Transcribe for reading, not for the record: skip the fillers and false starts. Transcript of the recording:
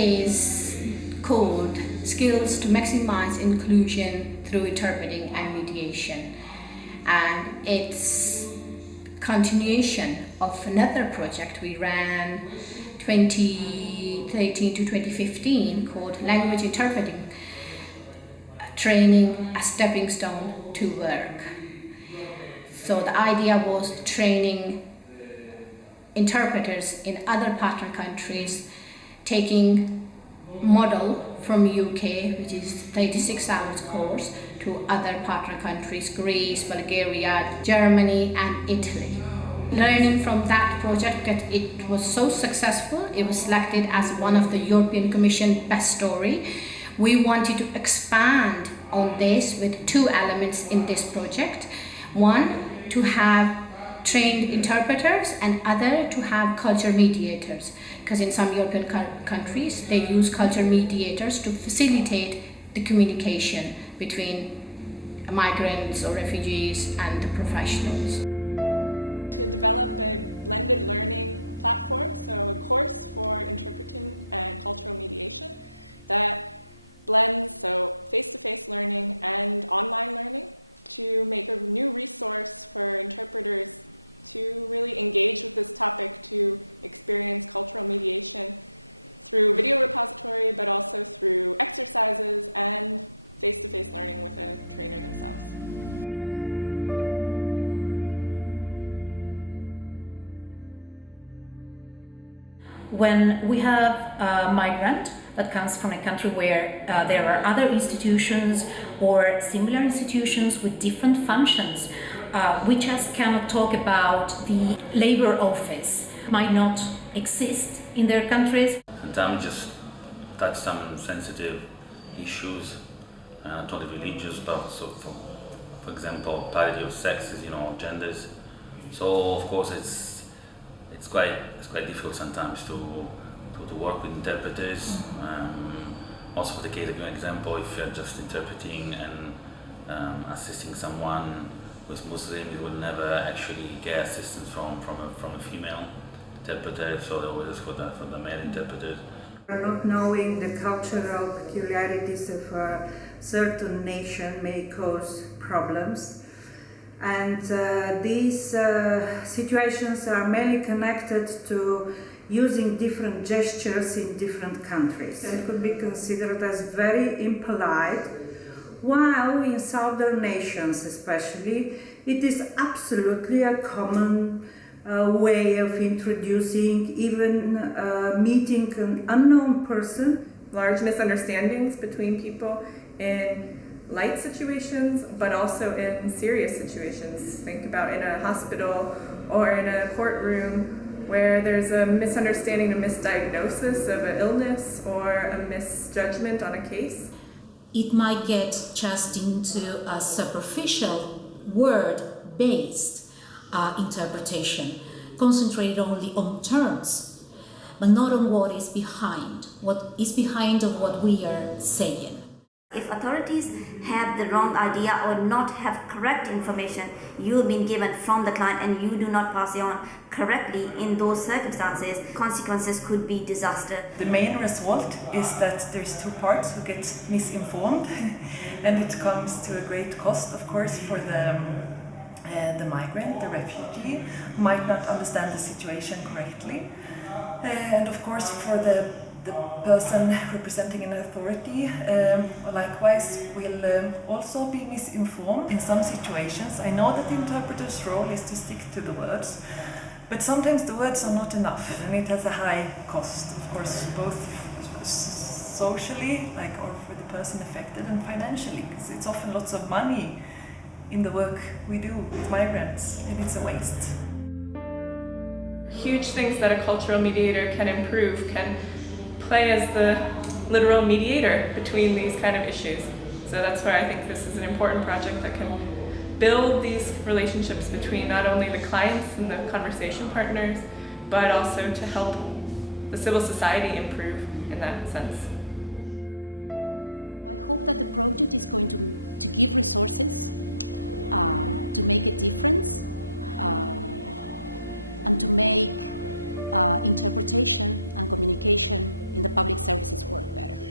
is called Skills to Maximize Inclusion Through Interpreting and Mediation. And it's continuation of another project we ran 2013 to 2015 called Language Interpreting Training, a Stepping Stone to Work. So the idea was training interpreters in other partner countries, taking model from UK, which is 36 hours course, to other partner countries, Greece, Bulgaria, Germany and Italy. Learning from that project that it was so successful, it was selected as one of the European Commission Best Story. We wanted to expand on this with two elements in this project. One, to have trained interpreters, and other to have culture mediators, because in some European countries they use culture mediators to facilitate the communication between migrants or refugees and the professionals. To develop a blended learning platform, so a course for interpreting and cultural mediation that blends face-to-face learning and online learning to make a new resource for interpreters to really engage with this topic, to experience cultural mediation through video repository, but also through exercises and face-to-face learning with a trainer themselves. When we have a migrant that comes from a country where there are other institutions or similar institutions with different functions, we just cannot talk about the labor office. Might not exist in their countries. Sometimes just touch some sensitive issues, not only religious, but so for example, parity of sexes, genders. So of course it's quite difficult sometimes to work with interpreters. Also for the case, I'll give you an example, if you're just interpreting and assisting someone who's Muslim, you will never actually get assistance from a female interpreter, so they always ask for the male interpreter. Not knowing the cultural peculiarities of a certain nation may cause problems. And these situations are mainly connected to using different gestures in different countries. It could be considered as very impolite, while in southern nations especially, it is absolutely a common way of introducing, even meeting an unknown person. Large misunderstandings between people in light situations, but also in serious situations. Think about in a hospital or in a courtroom where there's a misunderstanding, a misdiagnosis of an illness or a misjudgment on a case. It might get just into a superficial word-based interpretation, concentrated only on terms, but not on what is behind of what we are saying. If authorities have the wrong idea or not have correct information you've been given from the client and you do not pass it on correctly in those circumstances, consequences could be disaster. The main result is that there's two parts who get misinformed and it comes to a great cost, of course, for the migrant, the refugee, who might not understand the situation correctly. And of course for the person representing an authority likewise will also be misinformed in some situations. I know that the interpreter's role is to stick to the words, but sometimes the words are not enough and it has a high cost, of course, both socially, or for the person affected, and financially, because it's often lots of money in the work we do with migrants and it's a waste. Huge things that a cultural mediator can improve can play as the literal mediator between these kind of issues. So that's why I think this is an important project that can build these relationships between not only the clients and the conversation partners, but also to help the civil society improve in that sense. I hope that the project is going to give resources to make a difference and to make interpretation and communication in the public services work better.